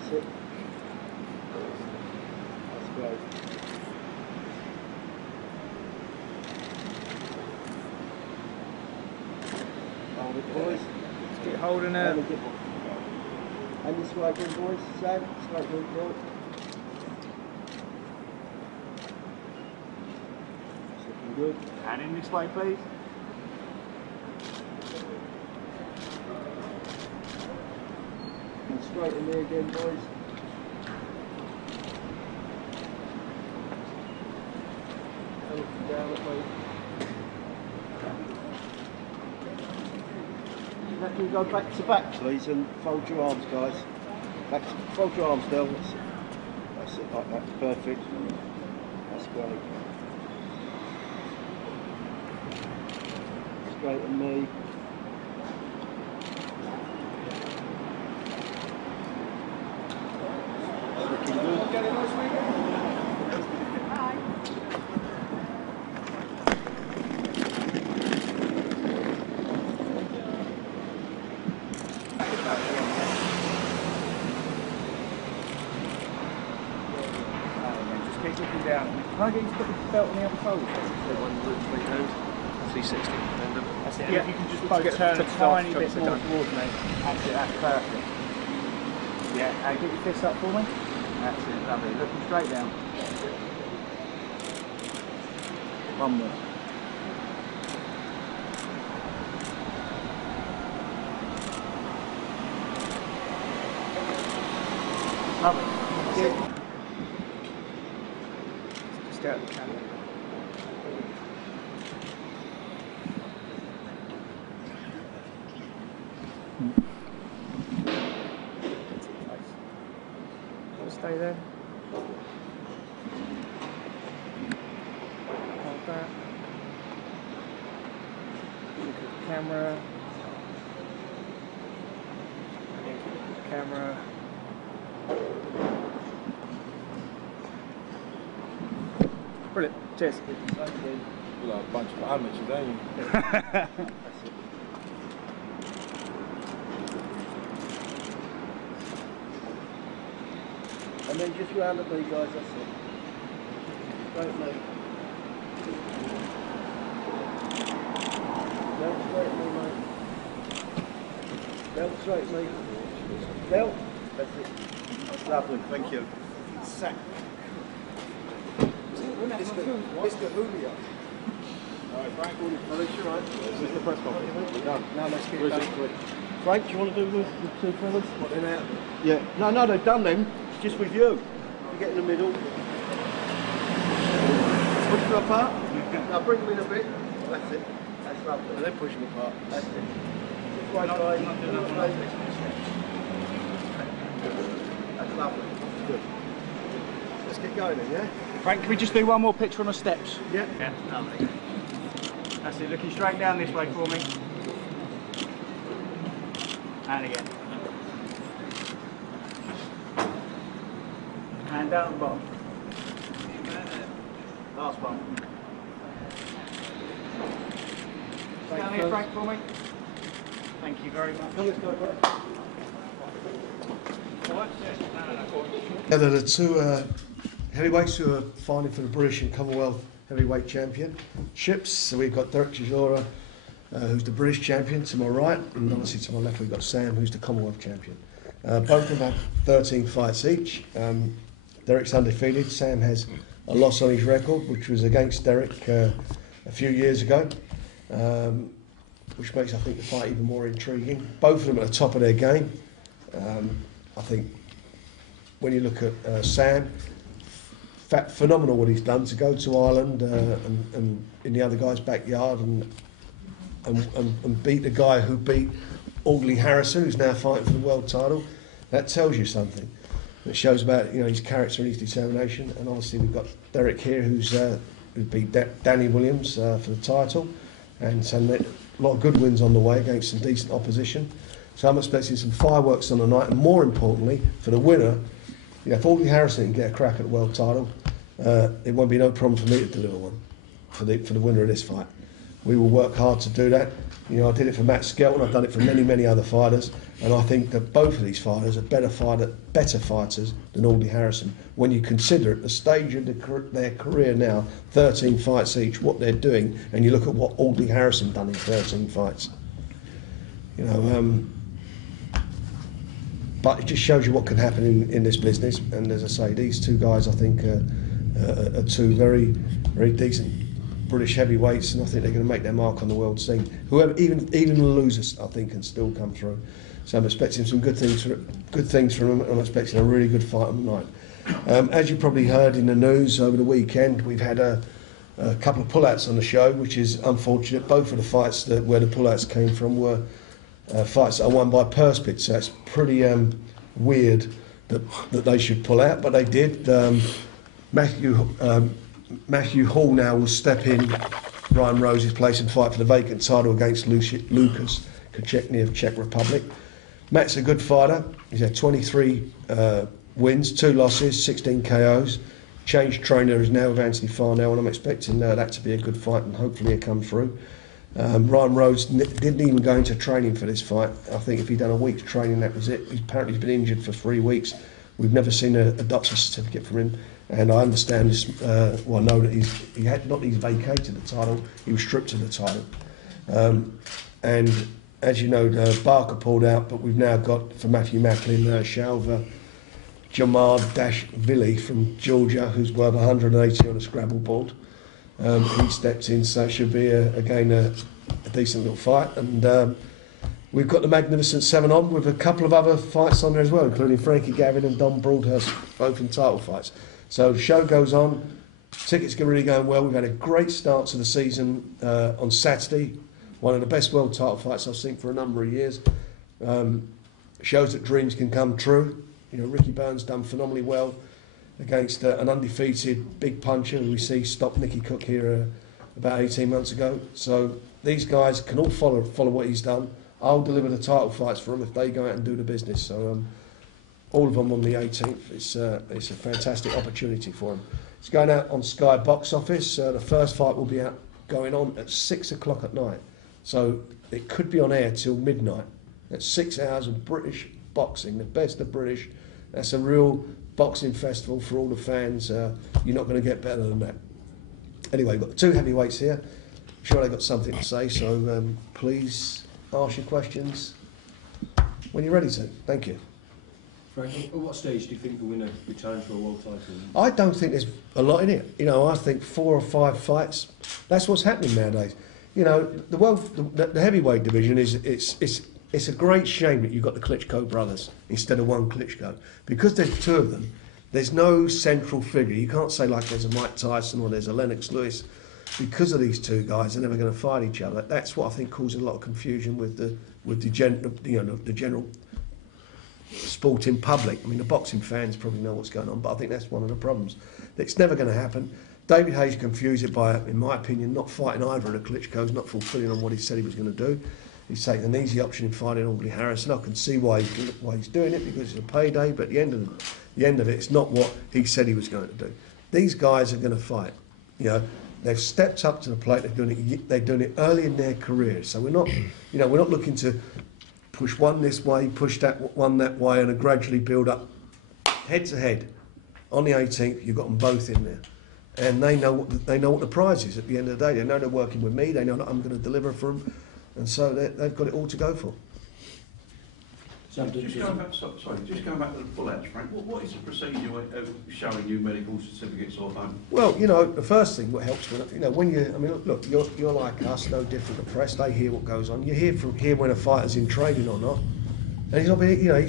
That's it. That's great. Hold it, boys. Let's get holding it. And this way again, boys. Sam, straight move, boys. That's looking good. And in this way, please. And straight in there again, boys. And looking down at me. Now can you go back to back, please, and fold your arms, guys. Back to, fold your arms down. That's it, like that. Perfect. That's great. Straight at me. Looking good. Just keep looking down. Can I get you to put the belt on the other shoulder? 360. That's it. Yeah. If you can just both turn a tiny bit more towards me. That's it, that's perfect. Yeah, and get your fists up for me. That's it, lovely. Looking straight down. One more. Lovely. Yeah. Just out of the camera. Stay there. Hold that. Look at the camera. Camera. Brilliant. Cheers. You're like a bunch of amateurs, ain't you? And then just round at me, guys, that's it. Straight at me. Belt straight at me, mate. Belt straight at me. Belt. That's it. That's lovely, thank you. Sack. Mr. Julio. Alright, Frank. Well, it's all right. Where's the press conference? No, let's get Where's it it? done. Frank, do you want to do the two fellas? What, in out? Yeah. No, they've done them. It's just with you. You get in the middle. Push them apart. Now bring them in a bit. That's it. That's lovely. And then push them apart. That's it. This way, guys. That's lovely. Good. Let's get going then, yeah? Frank, can we just do one more picture on the steps? Yeah. Yeah, lovely. That's it, looking straight down this way for me. And again. And down the bottom. Last one. Down here, Frank, for me. Thank you very much. Let's go, Frank. Yeah, there are two heavyweights who are fighting for the British and Commonwealth heavyweight championships. So we've got Derek Chisora, who's the British champion, to my right, and obviously to my left we've got Sam, who's the Commonwealth champion. Both of them have 13 fights each. Derek's undefeated. Sam has a loss on his record, which was against Derek a few years ago, which makes, I think, the fight even more intriguing. Both of them at the top of their game. I think when you look at Sam, phenomenal what he's done to go to Ireland and in the other guy's backyard and beat the guy who beat Audley Harrison, who's now fighting for the world title. That tells you something. It shows about his character and his determination. And obviously we've got Derek here, who beat Danny Williams for the title, and so a lot of good wins on the way against some decent opposition. So I'm expecting some fireworks on the night, and more importantly, for the winner, if Audley Harrison can get a crack at the world title, it won't be no problem for me to deliver one for the winner of this fight. We will work hard to do that. You know, I did it for Matt Skelton, I've done it for many, many other fighters, and I think that both of these fighters are better fighters than Audley Harrison. When you consider at the stage of their career now, 13 fights each, what they're doing, and you look at what Audley Harrison done in 13 fights. You know, but it just shows you what can happen in this business. And as I say, these two guys, I think, are two very, very decent British heavyweights, and I think they're going to make their mark on the world scene. Whoever, even the losers, I think, can still come through. So I'm expecting some good things from them, and I'm expecting a really good fight on the night. As you probably heard in the news over the weekend, we've had a couple of pullouts on the show, which is unfortunate. Both of the fights where the pullouts came from were fights that are won by purse bids, so it's pretty weird that they should pull out, but they did. Matthew Hall now will step in Ryan Rose's place and fight for the vacant title against Lucas Kochekny of Czech Republic. Matt's a good fighter. He's had 23 wins, 2 losses, 16 KOs. Changed trainer is now with Anthony Farnell, and I'm expecting that to be a good fight, and hopefully it come through. Ryan Rose didn't even go into training for this fight. I think if he'd done a week's training, that was it. Apparently he's been injured for 3 weeks. We've never seen a doctor's certificate from him. And I understand this, I know that he had not he's vacated the title, he was stripped of the title. And as you know, Barker pulled out, but we've now got, for Matthew Macklin, Shalva Jamard-Vili from Georgia, who's worth 180 on a Scrabble board. He stepped in, so it should be, again, a decent little fight. And we've got the Magnificent Seven on, with a couple of other fights on there as well, including Frankie Gavin and Don Broadhurst, both in title fights. So the show goes on. Tickets are really going well. We've had a great start to the season on Saturday. One of the best world title fights I've seen for a number of years. Shows that dreams can come true. You know, Ricky Burns done phenomenally well against an undefeated big puncher who we see stop Nicky Cook here about 18 months ago. So these guys can all follow what he's done. I'll deliver the title fights for them if they go out and do the business. So all of them on the 18th. It's a fantastic opportunity for them. It's going out on Sky Box Office. The first fight will be going on at 6 o'clock at night. So it could be on air till midnight. That's 6 hours of British boxing, the best of British. That's a real boxing festival for all the fans. You're not going to get better than that. Anyway, we've got 2 heavyweights here. I'm sure they've got something to say, so please ask your questions when you're ready to. Thank you. Frank, at what stage do you think the winner returns for a world title? I don't think there's a lot in it. You know, I think 4 or 5 fights. That's what's happening nowadays. You know, the heavyweight division it's a great shame that you've got the Klitschko brothers instead of one Klitschko, because there's 2 of them. There's no central figure. You can't say like there's a Mike Tyson or there's a Lennox Lewis. Because of these 2 guys, they're never going to fight each other. That's what I think causes a lot of confusion with the general sporting public. I mean, the boxing fans probably know what's going on, but I think that's one of the problems. It's never going to happen. David Hayes confused it by, in my opinion, not fighting either of the Klitschkos, not fulfilling on what he said he was going to do. He's taken an easy option in fighting Audley Harrison. I can see why he's doing it, because it's a payday, but at the end of it, it's not what he said he was going to do. These guys are going to fight. You know, they've stepped up to the plate. They're doing it early in their careers. So we're not looking to push one this way, push one that way, and gradually build up. Head to head, on the 18th, you've got them both in there, and they know what the prize is at the end of the day. They know they're working with me. They know that I'm going to deliver for them, and so they've got it all to go for. Just going back to the pullouts, Frank, what is the procedure of showing you medical certificates or home? Well, you know, the first thing what helps when look, you're like us, no different to press. They hear what goes on. You hear when a fighter's in training or not, and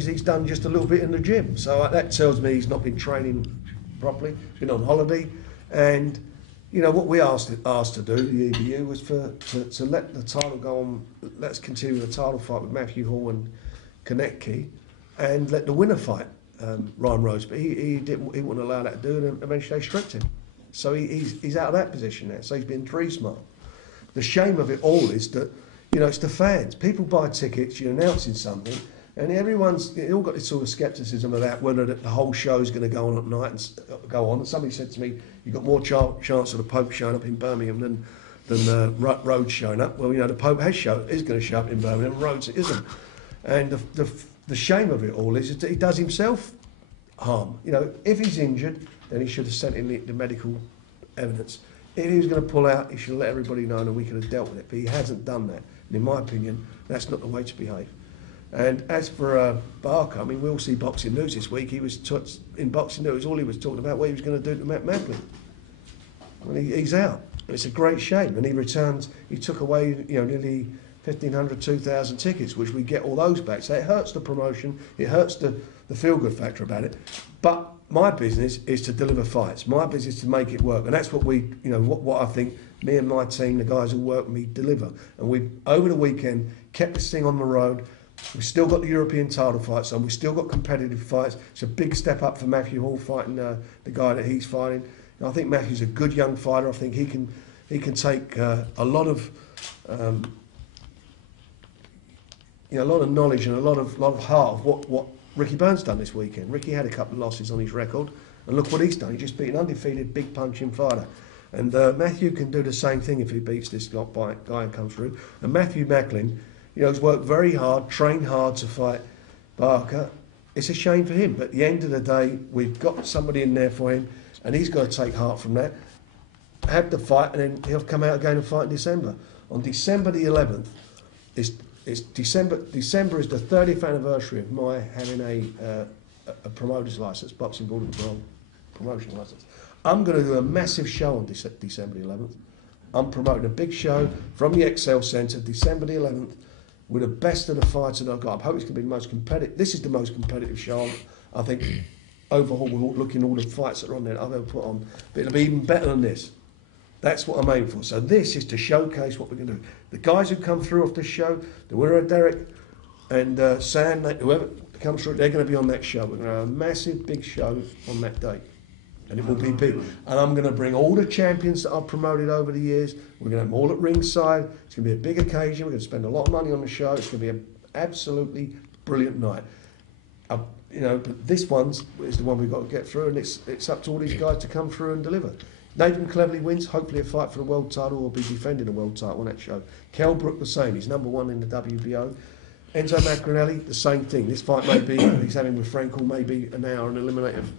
he's done just a little bit in the gym. So that tells me he's not been training properly. He's been on holiday, and you know what we asked to do, the EBU, was to let the title go on. Let's continue the title fight with Matthew Hall and Konecki, and let the winner fight Ryan Rose, but he wouldn't allow that to do, and eventually they stripped him. So he's out of that position now. So he's been 3 smart. The shame of it all is that, you know, it's the fans. People buy tickets, you're announcing something, and everyone's all got this sort of scepticism about whether the whole show's going to go on at night and go on. And somebody said to me, "You've got more chance of the Pope showing up in Birmingham Rhodes showing up. Well, you know, the Pope is going to show up in Birmingham, Rhodes isn't. And the shame of it all is that he does himself harm. You know, if he's injured, then he should have sent in the medical evidence. If he was going to pull out, he should have let everybody know and we could have dealt with it. But he hasn't done that. And in my opinion, that's not the way to behave. And as for Barker, I mean, we'll see Boxing News this week. He was in Boxing News, all he was talking about what he was going to do to Matt Macklin. Well, he's out. And it's a great shame. And he returns, he took away, you know, nearly 1,500, 2,000 tickets, which we get all those back. So it hurts the promotion, it hurts the feel-good factor about it. But my business is to deliver fights. My business is to make it work. And that's what we, you know, what I think me and my team, the guys who work with me, deliver. And we, over the weekend, kept this thing on the road. We've still got the European title fights on. We've still got competitive fights. It's a big step up for Matthew Hall fighting the guy that he's fighting. And I think Matthew's a good young fighter. I think he can take a lot of you know, a lot of knowledge and a lot of heart of what Ricky Burns done this weekend. Ricky had a couple of losses on his record, and look what he's done. He just beat an undefeated, big punching fighter. And Matthew can do the same thing if he beats this guy and comes through. And Matthew Macklin, you know, has worked very hard, trained hard to fight Barker. It's a shame for him, but at the end of the day, we've got somebody in there for him, and he's got to take heart from that, have the fight, and then he'll come out again and fight in December. On December the 11th, December is the 30th anniversary of my having a promoter's licence, Boxing Board of the World promotion licence. I'm going to do a massive show on December the 11th. I'm promoting a big show from the Excel Centre, December the 11th, with the best of the fighters that I've got. I hope it's going to be the most competitive. This is the most competitive show, I think, overhaul, we're looking at all the fights that are on there that I've ever put on. But it'll be even better than this. That's what I'm aiming for. So this is to showcase what we're going to do. The guys who come through off this show, the winner of Derek and Sam, whoever comes through, they're going to be on that show. We're going to have a massive, big show on that day. And it will be big. And I'm going to bring all the champions that I've promoted over the years. We're going to have them all at ringside. It's going to be a big occasion. We're going to spend a lot of money on the show. It's going to be an absolutely brilliant night. You know, but this one's is the one we've got to get through, and it's up to all these guys to come through and deliver. Nathan Cleverly wins, hopefully a fight for the world title, or be defending a world title on that show. Kell Brook the same, he's #1 in the WBO. Enzo Macronelli, the same thing. This fight may be, he's having with Frankel, maybe an hour,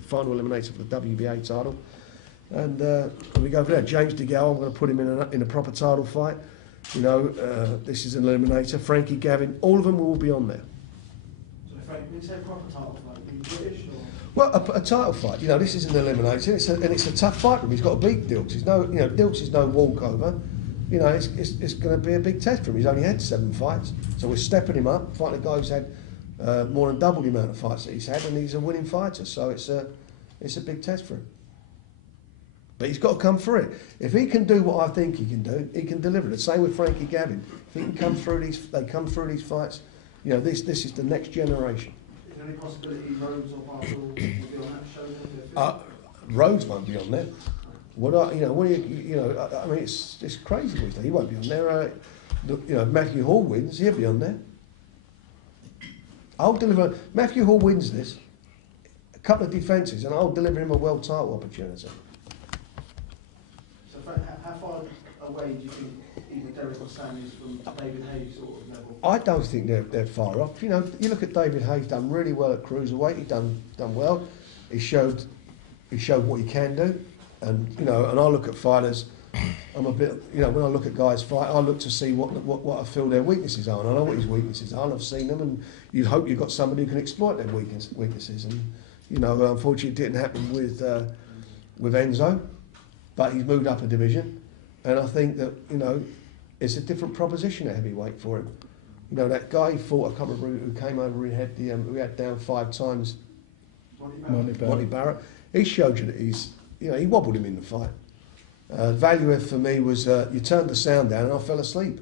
final eliminator for the WBA title. And we go for that. James DeGale, I'm going to put him in a proper title fight. You know, this is an eliminator. Frankie Gavin, all of them will be on there. So Frank, when you say proper title fight, are you British or? Well, a title fight. You know, this is an eliminator, and it's a tough fight for him. He's got to beat Dilks. Dilks is no walkover. You know, it's going to be a big test for him. He's only had 7 fights, so we're stepping him up, fighting a guy who's had more than double the amount of fights that he's had, and he's a winning fighter. So it's a big test for him. But he's got to come through it. If he can do what I think he can do, he can deliver. The same with Frankie Gavin. If he can come through these fights. You know, this is the next generation. Is there any possibility Rhodes or Barker will be on that show? Rhodes won't be on there. I mean, it's crazy. He won't be on there. Matthew Hall wins, he'll be on there. I'll deliver. Matthew Hall wins this, a couple of defences, and I'll deliver him a world title opportunity. So, how far away do you think either Derek or Sam is from David Hayes sort of level? I don't think they're far off. You know, you look at David Hayes, done really well at cruiserweight. He done well. He showed what he can do. And you know, and I look at fighters. I'm a bit, you know, when I look at guys fight, I look to see what I feel their weaknesses are, and I know what his weaknesses are, and I've seen them. And you hope you've got somebody who can exploit their weaknesses. And you know, unfortunately, it didn't happen with Enzo, but he's moved up a division, and I think that you know, it's a different proposition at heavyweight for him. You know, that guy he fought, I can't remember who came over. He had we had down 5 times. Monty Barrett. He showed you that he's. You know, he wobbled him in the fight. Value for me was you turned the sound down and I fell asleep.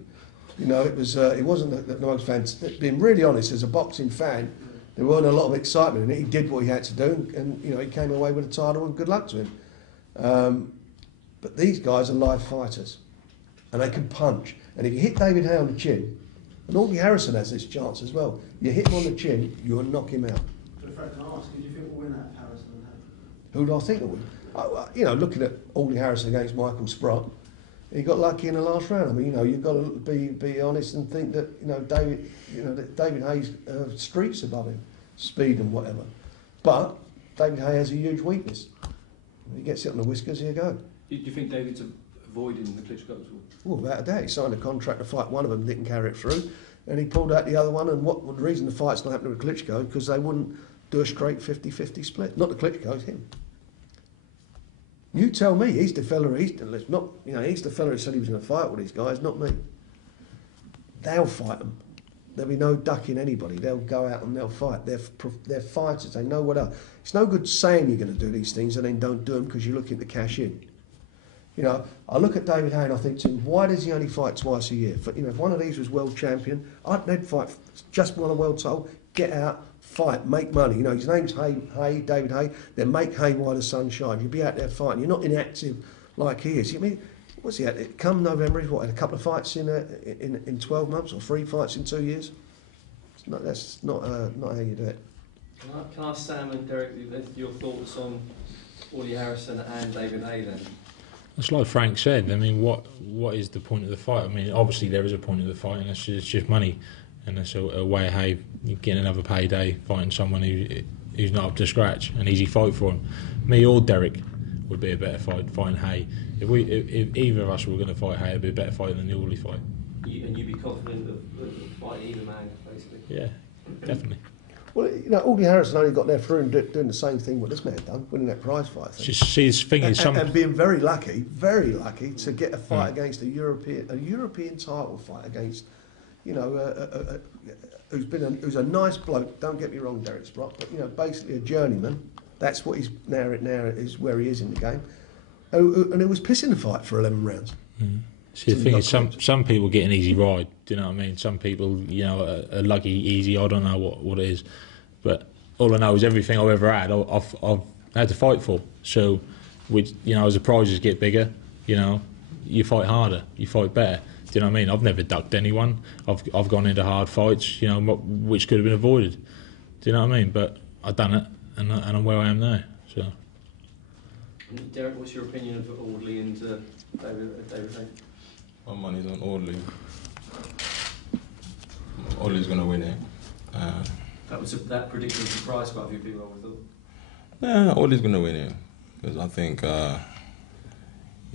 You know, it wasn't the most fantastic. Being really honest, as a boxing fan, there weren't a lot of excitement in it. He did what he had to do, and you know, he came away with a title, and good luck to him. But these guys are live fighters, and they can punch. And if you hit David Hay on the chin, and Augie Harrison has this chance as well, you hit him on the chin, you'll knock him out. So, Frank, can I ask, who do you think will win that, Harrison and Hay? Who do I think will win? You know, looking at Augie Harrison against Michael Sprott, He got lucky in the last round. I mean, you know, you've got to be honest and think that, you know, that David Hayes streets above him, speed and whatever. But David Hayes has a huge weakness. He gets it on the whiskers. Here you go. Do you think David's avoiding the Klitschko? Well, without a doubt, he signed a contract to fight one of them, didn't carry it through, and he pulled out the other one. And what the reason the fight's not happening with Klitschko, because they wouldn't do a straight 50-50 split. Not the Klitschko, it's him. You tell me, he's the fella. He's the fella who said he was going to fight with these guys, not me. They'll fight them. There'll be no ducking anybody. They'll go out and they'll fight. They're fighters. They know what are. It's no good saying you're going to do these things and then don't do them because you're looking to cash in. You know, I look at David Hay and I think to him, why does he only fight twice a year? You know, if one of these was world champion, they'd fight, just won a world title, get out, fight, make money. You know, his name's David Hay. Then make hay while the sun shines. You'll be out there fighting. You're not inactive like he is. I mean, what's he at? Come November, he's had a couple of fights in 12 months or 3 fights in 2 years. That's not how you do it. Can I ask Sam and Derek your thoughts on Ollie Harrison and David Hay then? It's like Frank said. I mean, what is the point of the fight? I mean, obviously there is a point of the fight, and it's just money, and it's a way of Hay getting another payday fighting someone who's not up to scratch. An easy fight for him. Me or Derek would be a better fight fighting Hay. If either of us were going to fight Hay, it'd be a better fight than the Ollie fight. And you'd be confident of fighting either man, basically. Yeah, definitely. Well, you know, Ollie Harrison only got there through and doing the same thing what this man done, winning that prize fight. And being very lucky to get a fight against a European title fight against, you know, who's a nice bloke. Don't get me wrong, Derek Sprott, but you know, basically a journeyman. That's what he's now is where he is in the game, and it was pissing the fight for 11 rounds. Mm. See, the thing is, some people get an easy ride. Do you know what I mean? Some people, you know, are lucky, easy. I don't know what it is, but all I know is everything I've ever had, I've had to fight for. So, you know, as the prizes get bigger, you know, you fight harder, you fight better. Do you know what I mean? I've never ducked anyone. I've gone into hard fights, you know, which could have been avoided. Do you know what I mean? But I've done it, and I'm where I am now. So. Derek, what's your opinion of Audley and David Hay? My money's on Audley. Audley's going to win it. That prediction surprised quite a few people, I would have thought. Yeah, Audley's going to win it. Because I think,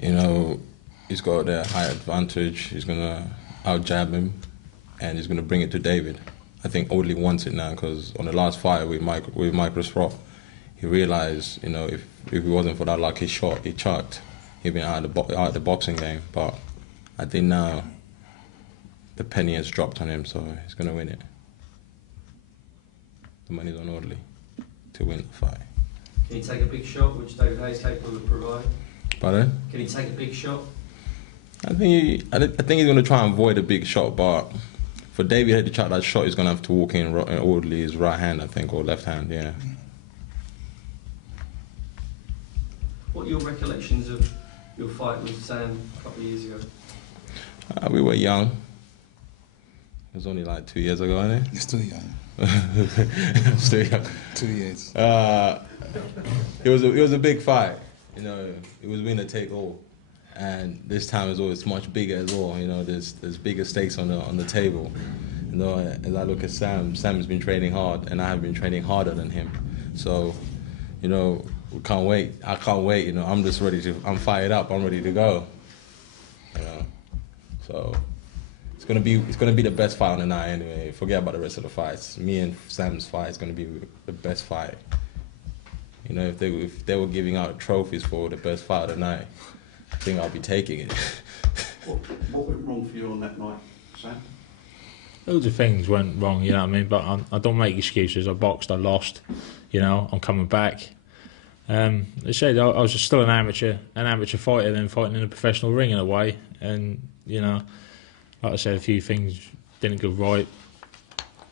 you know, he's got the high advantage. He's going to out-jab him. And he's going to bring it to David. I think Audley wants it now because on the last fight with Michael Sprott, he realised, you know, if it wasn't for that lucky shot, he chucked. He'd been out of the boxing game. But I think now the penny has dropped on him, so he's going to win it. The money's on Audley to win the fight. Can he take a big shot, which David Hayes capable of providing? Pardon? Can he take a big shot? I think he's going to try and avoid a big shot, but for David to chuck that shot, he's going to have to walk in Audley's right hand, I think, or left hand, yeah. What are your recollections of your fight with Sam a couple of years ago? We were young. It was only like 2 years ago, wasn't it? You're still young. Still young. 2 years. It was a big fight. You know, it was winner take all, and this time is always much bigger as well. You know, there's bigger stakes on the table. You know, as I look at Sam's been training hard, and I have been training harder than him. So, you know, we can't wait. I can't wait. You know, I'm just ready to. I'm fired up. I'm ready to go. You know, so it's gonna be the best fight on the night anyway. Forget about the rest of the fights. Me and Sam's fight is gonna be the best fight. You know, if they were giving out trophies for the best fight of the night, I think I'll be taking it. What went wrong for you on that night, Sam? Loads of things went wrong, you know what I mean? But I don't make excuses. I boxed, I lost. You know, I'm coming back. I said I was still an amateur fighter, then fighting in a professional ring in a way. And you know, like I said, a few things didn't go right,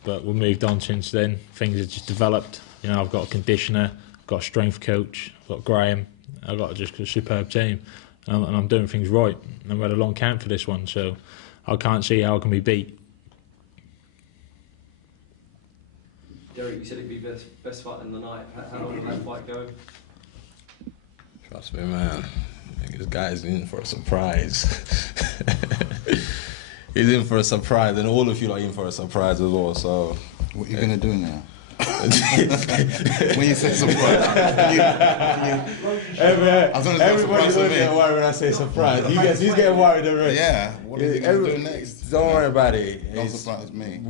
but we moved on since then. Things have just developed. You know, I've got a conditioner, I've got a strength coach, I've got Graham, I've got just a superb team, and I'm doing things right. And we had a long camp for this one, so I can't see how I can be beat. Derek, you said it'd be best fight in the night. How long will that fight go? Trust me, man. This guy's in for a surprise. He's in for a surprise, and all of you are in for a surprise as well. So, what are you gonna do now? When you say surprise, everybody's gonna get worried when I say surprise. He's getting worried already. Yeah. What are you gonna do next? Don't worry about it. Don't surprise me.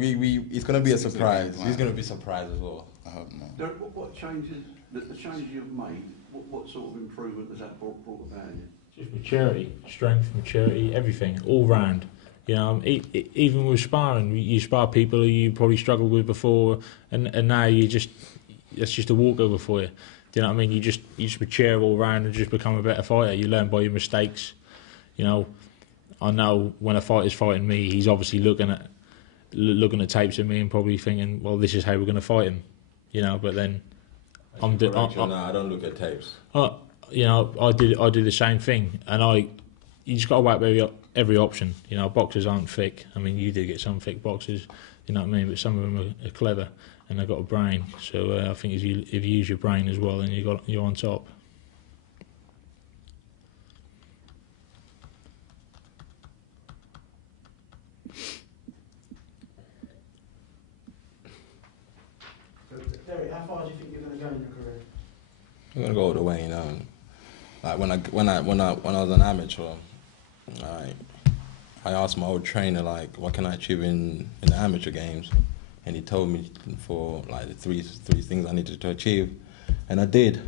It's gonna be a surprise. He's gonna be surprised as well. I hope not. Derek, what changes, the changes you've made, what sort of improvement has that brought about in you? Just maturity, strength, maturity, everything, all round. You know, even with sparring, you spar people who you probably struggled with before, and now that's just a walkover for you. Do you know what I mean? You just mature all round and just become a better fighter. You learn by your mistakes. You know, I know when a fighter's fighting me, he's obviously looking at tapes of me and probably thinking, well, this is how we're going to fight him. You know, but then No, I don't look at tapes. You know, I do the same thing, and you just got to weigh up every option. You know, boxers aren't thick. I mean, you do get some thick boxers, you know what I mean, but some of them are clever and they've got a brain. So I think if you use your brain as well, then you're on top. Derek, how far do you think you're going to go in your career? I'm gonna go all the way, you know. Like when I was an amateur, I asked my old trainer, like, what can I achieve in the amateur games, and he told me for like the three things I needed to achieve, and I did.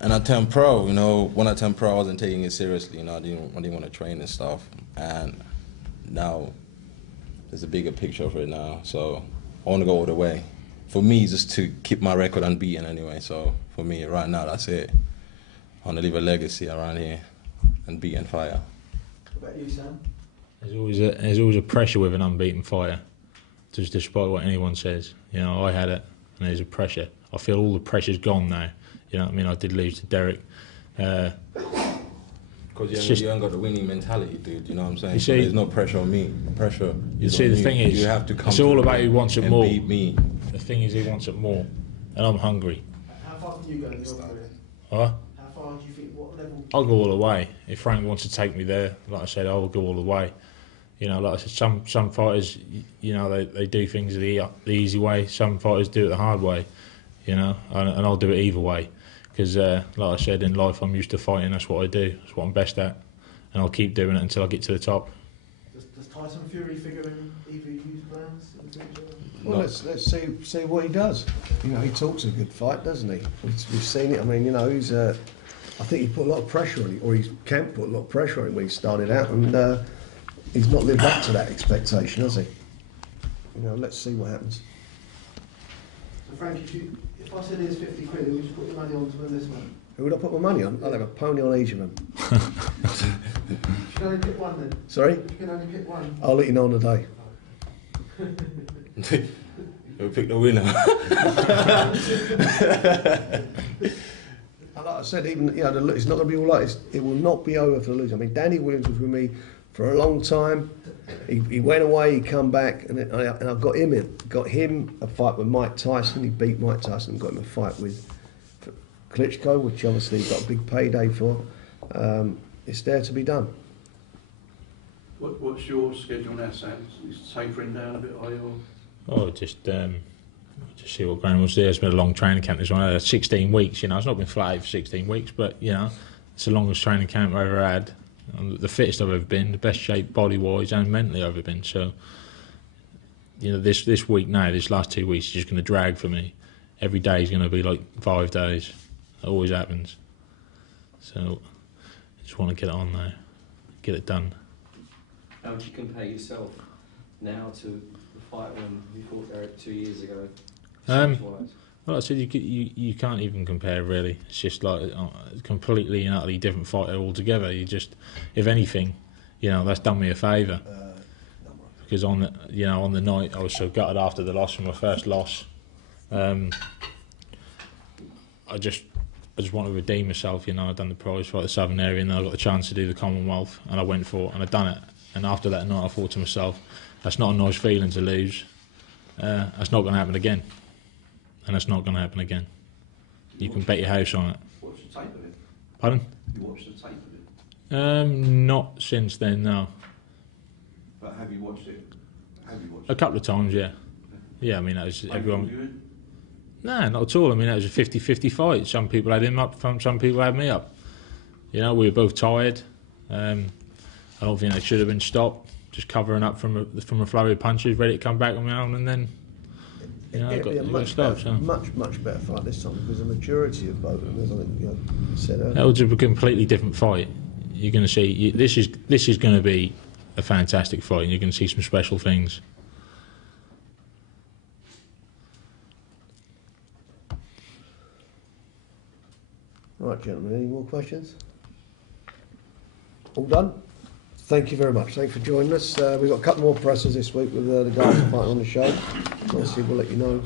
And I turned pro. You know, when I turned pro, I wasn't taking it seriously. You know, I didn't want to train and stuff. And now there's a bigger picture of it now. So I want to go all the way. For me, just to keep my record unbeaten anyway. So for me, right now, that's it. I want to leave a legacy around here and beat and fire. What about you, Sam? There's always a pressure with an unbeaten fighter, just despite what anyone says. You know, I had it, and there's a pressure. I feel all the pressure's gone now. You know what I mean? I did lose to Derek. Because you haven't got the winning mentality, dude. You know what I'm saying? You see, so there's no pressure on me. Pressure. You see, the thing is, you have to come. It's all about who wants it more. Beat me. The thing is, who wants it more, and I'm hungry. How far can you go in your career? Huh? How far do you think? What level? I'll go all the way. If Frank wants to take me there, like I said, I will go all the way. You know, like I said, some fighters, you know, they do things the easy way. Some fighters do it the hard way. You know, and I'll do it either way. Because, like I said, in life I'm used to fighting. That's what I do. That's what I'm best at, and I'll keep doing it until I get to the top. Does Tyson Fury figure in either of you's plans in the future? Well, let's see what he does. You know, he talks a good fight, doesn't he? We've seen it. I mean, you know, he's. I think he put a lot of pressure on him, or he can put a lot of pressure on him when he started out, and he's not lived up to that expectation, has he? You know, let's see what happens. So, Frank, if I said here's 50 quid, would you put your money on to win this one? Who would I put my money on? I'd have a pony on each of them. You can only pick one then. Sorry? You can only pick one. I'll let you know on the day. We'll pick the winner. And like I said, even, you know, it's not going to be all like it will not be over for the loser. I mean, Danny Williams was with me for a long time. He went away, he come back, and I got him in. Got him a fight with Mike Tyson. He beat Mike Tyson and got him a fight with Klitschko, which obviously he got a big payday for. It's there to be done. What's your schedule now, Sam? Is tapering down a bit, are you? Oh, just see what Graham was there. It's been a long training camp this one. 16 weeks, you know. It's not been flat out for 16 weeks, but, you know, it's the longest training camp I've ever had. I'm the fittest I've ever been, the best shape body-wise and mentally I've ever been. So, you know, this week now, this last 2 weeks is just going to drag for me. Every day is going to be like 5 days. It always happens. So, I just want to get it on now, get it done. How would you compare yourself now to the fight when you fought Derek 2 years ago? Well, I said you can't even compare really. It's just like a completely and utterly different fighter altogether. You just, if anything, you know, that's done me a favour. Because on the night I was so gutted after the loss from my first loss. I just want to redeem myself. You know, I'd done the prize fight, the Southern area, and then I got the chance to do the Commonwealth, and I went for it, and I'd done it. And after that night, I thought to myself, that's not a nice feeling to lose. That's not going to happen again. And that's not going to happen again. You can bet your house on it. What's your take of it? Pardon? You watched the tape of it? Not since then, no. But have you watched it? Have you watched A couple of times, yeah. Yeah, I mean, that was it? everyone. No, not at all. I mean, that was a 50-50 fight. Some people had him up, some people had me up. You know, we were both tired. I don't think they should have been stopped. Just covering up from a flurry of punches, ready to come back on my own, and then It'd be a much better fight this time because the maturity of both of them, as I think you said earlier. That was a completely different fight. You're going to see this is going to be a fantastic fight, and you're going to see some special things. Right, gentlemen, any more questions? All done? Thank you very much. Thanks for joining us. We've got a couple more presses this week with the guys fighting on the show. Obviously, we'll let you know